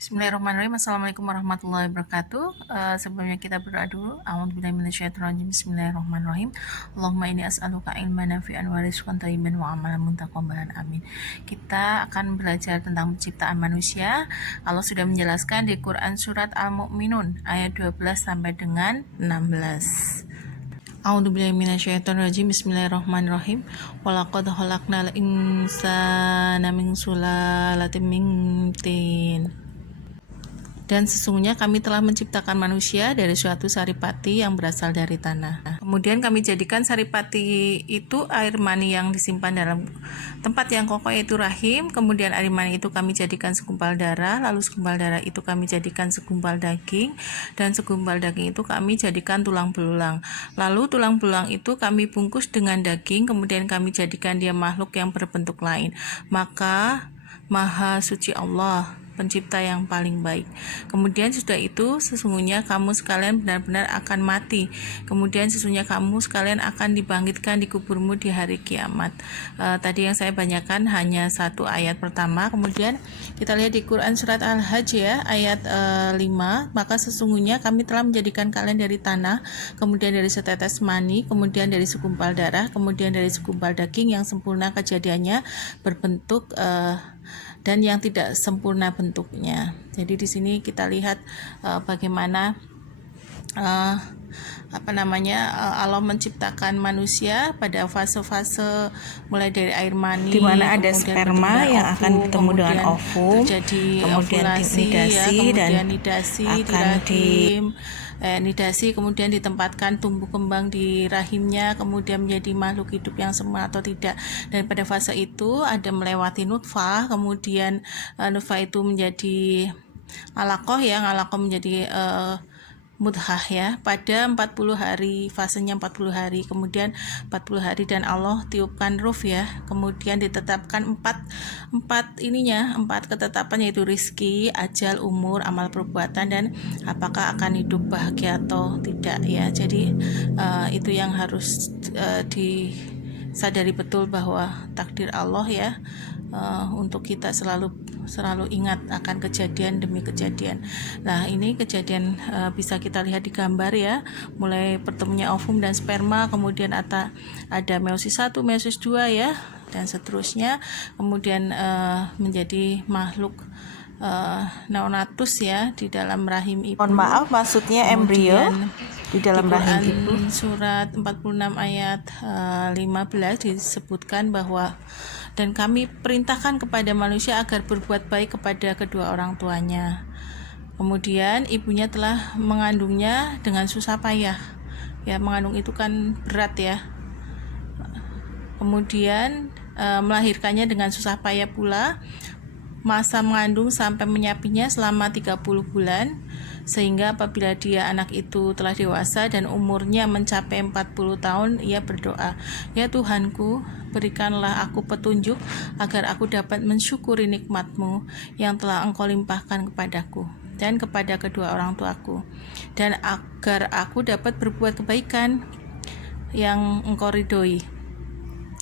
Bismillahirrahmanirrahim. Assalamualaikum warahmatullahi wabarakatuh. Sebelumnya kita berdoa dulu. A'udzubillahi minasyaitonirrajim. Bismillahirrahmanirrahim. Allahumma inni as'aluka ilman nafi'an wa rizqan thayyiban wa amalan mutaqabbalan. Amin. Kita akan belajar tentang penciptaan manusia. Allah sudah menjelaskan di Quran surat Al-Mu'minun ayat 12 sampai dengan 16. A'udzubillahi minasyaitonirrajim. Bismillahirrahmanirrahim. Walaqad khalaqnal insana min sulalatin min tin. Dan sesungguhnya kami telah menciptakan manusia dari suatu saripati yang berasal dari tanah. Kemudian kami jadikan saripati itu air mani yang disimpan dalam tempat yang kokoh, yaitu rahim. Kemudian air mani itu kami jadikan segumpal darah, lalu segumpal darah itu kami jadikan segumpal daging, dan segumpal daging itu kami jadikan tulang belulang. Lalu tulang belulang itu kami bungkus dengan daging, kemudian kami jadikan dia makhluk yang berbentuk lain. Maka Maha Suci Allah, pencipta yang paling baik. Kemudian sudah itu, sesungguhnya kamu sekalian benar-benar akan mati. Kemudian sesungguhnya kamu sekalian akan dibangkitkan di kuburmu di hari kiamat. Tadi yang saya bacakan hanya satu ayat pertama. Kemudian kita lihat di Quran surat Al-Hajj ya, ayat 5. Maka sesungguhnya kami telah menjadikan kalian dari tanah, kemudian dari setetes mani, kemudian dari segumpal darah, kemudian dari segumpal daging yang sempurna kejadiannya, berbentuk dan yang tidak sempurna bentuknya. Jadi di sini kita lihat bagaimana Allah menciptakan manusia pada fase-fase mulai dari air mani, di mana ada sperma yang akan bertemu dengan ovum, kemudian nidasi, dan nidasi di rahim. Nidasi kemudian ditempatkan tumbuh kembang di rahimnya, kemudian menjadi makhluk hidup yang sempurna atau tidak. Dan pada fase itu ada melewati nutfah, kemudian nutfah itu menjadi alaqah ya, alaqah menjadi mudhah ya, pada 40 hari, fasenya 40 hari, kemudian 40 hari dan Allah tiupkan ruh ya, kemudian ditetapkan empat ketetapan, yaitu rizki, ajal, umur, amal perbuatan, dan apakah akan hidup bahagia atau tidak ya. Jadi itu yang harus disadari betul, bahwa takdir Allah ya, untuk kita selalu ingat akan kejadian demi kejadian. Nah, ini kejadian bisa kita lihat di gambar ya, mulai pertemunya ovum dan sperma, kemudian ada meiosis 1, meiosis 2 ya, dan seterusnya, kemudian menjadi makhluk neonatus ya di dalam rahim ibu. Mohon maaf, maksudnya embrio di dalam rahim ibu. Surat 46 ayat 15 disebutkan bahwa dan kami perintahkan kepada manusia agar berbuat baik kepada kedua orang tuanya. Kemudian ibunya telah mengandungnya dengan susah payah. Ya, mengandung itu kan berat ya. Kemudian melahirkannya dengan susah payah pula. Masa mengandung sampai menyapinya selama 30 bulan, sehingga apabila dia anak itu telah dewasa dan umurnya mencapai 40 tahun, ia berdoa, "Ya Tuhanku, berikanlah aku petunjuk agar aku dapat mensyukuri nikmat-Mu yang telah Engkau limpahkan kepadaku dan kepada kedua orang tuaku, dan agar aku dapat berbuat kebaikan yang Engkau ridhoi.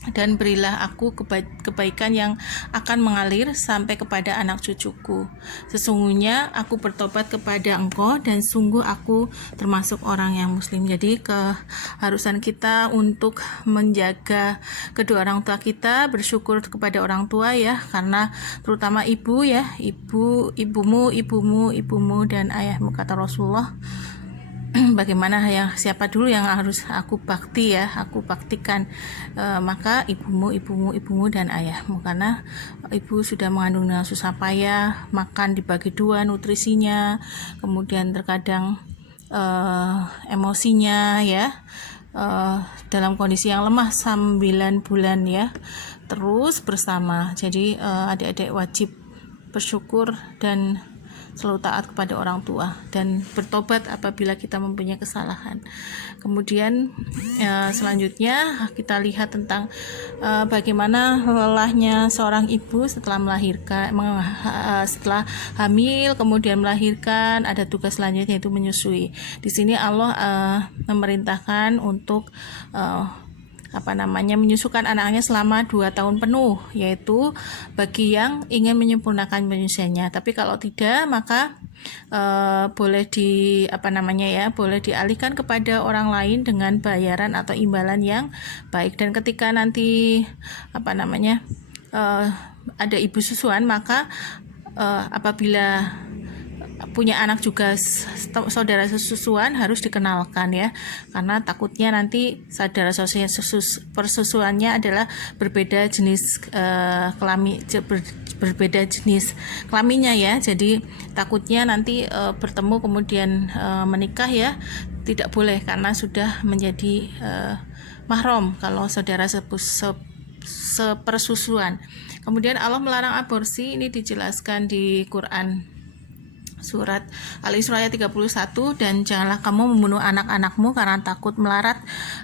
Dan berilah aku kebaikan yang akan mengalir sampai kepada anak cucuku. Sesungguhnya aku bertobat kepada Engkau dan sungguh aku termasuk orang yang muslim." Jadi keharusan kita untuk menjaga kedua orang tua kita, bersyukur kepada orang tua ya, karena terutama ibu ya, ibumu dan ayahmu, kata Rasulullah. Bagaimana ya, siapa dulu yang harus aku bakti ya, aku baktikan, maka ibumu dan ayahmu, karena ibu sudah mengandung dengan susah payah, makan dibagi dua nutrisinya, kemudian terkadang emosinya ya, dalam kondisi yang lemah 9 bulan ya, terus bersama. Jadi adik-adik wajib bersyukur dan selalu taat kepada orang tua dan bertobat apabila kita mempunyai kesalahan. Kemudian selanjutnya kita lihat tentang bagaimana lelahnya seorang ibu setelah melahirkan, setelah hamil kemudian melahirkan, ada tugas selanjutnya yaitu menyusui. Di sini Allah memerintahkan untuk menyusukan anaknya selama 2 tahun penuh, yaitu bagi yang ingin menyempurnakan penyusuannya. Tapi kalau tidak, maka boleh boleh dialihkan kepada orang lain dengan bayaran atau imbalan yang baik. Dan ketika nanti ada ibu susuan, maka apabila punya anak juga saudara sesusuan harus dikenalkan ya, karena takutnya nanti saudara persusuannya adalah berbeda jenis berbeda jenis kelaminnya ya, jadi takutnya nanti bertemu kemudian menikah ya, tidak boleh karena sudah menjadi mahram kalau saudara sepersusuan. Kemudian Allah melarang aborsi, ini dijelaskan di Quran surat Al-Isra ayat 31, dan janganlah kamu membunuh anak-anakmu karena takut melarat,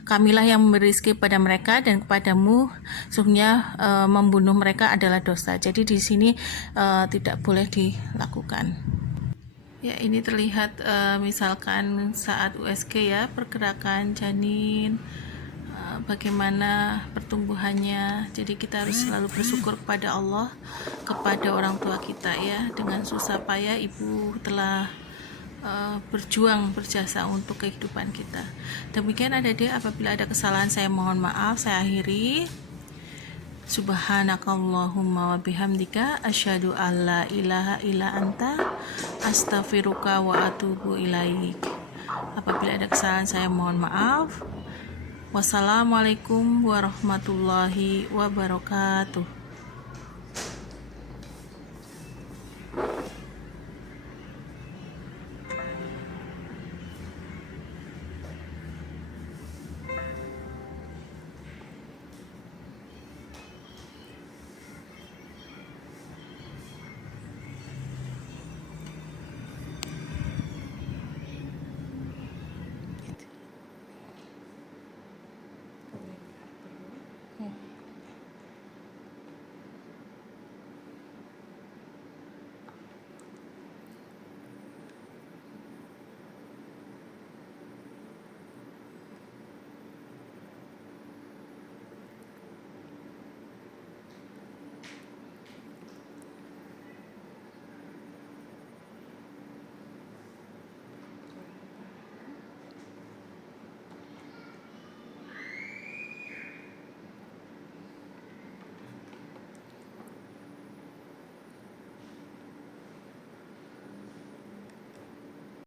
kamilah yang memberi rezeki pada mereka dan kepadamu, sesungguhnya membunuh mereka adalah dosa. Jadi di sini tidak boleh dilakukan. Ya, ini terlihat misalkan saat USG ya, pergerakan janin, bagaimana pertumbuhannya. Jadi kita harus selalu bersyukur kepada Allah, kepada orang tua kita ya, dengan susah payah ibu telah berjuang, berjasa untuk kehidupan kita. Demikian adik-adik, apabila ada kesalahan saya mohon maaf. Saya akhiri. Subhanakallahumma wa bihamdika asyhadu alla ilaha illa anta astaghfiruka wa atubu ilaik. Apabila ada kesalahan saya mohon maaf. Wassalamualaikum warahmatullahi wabarakatuh.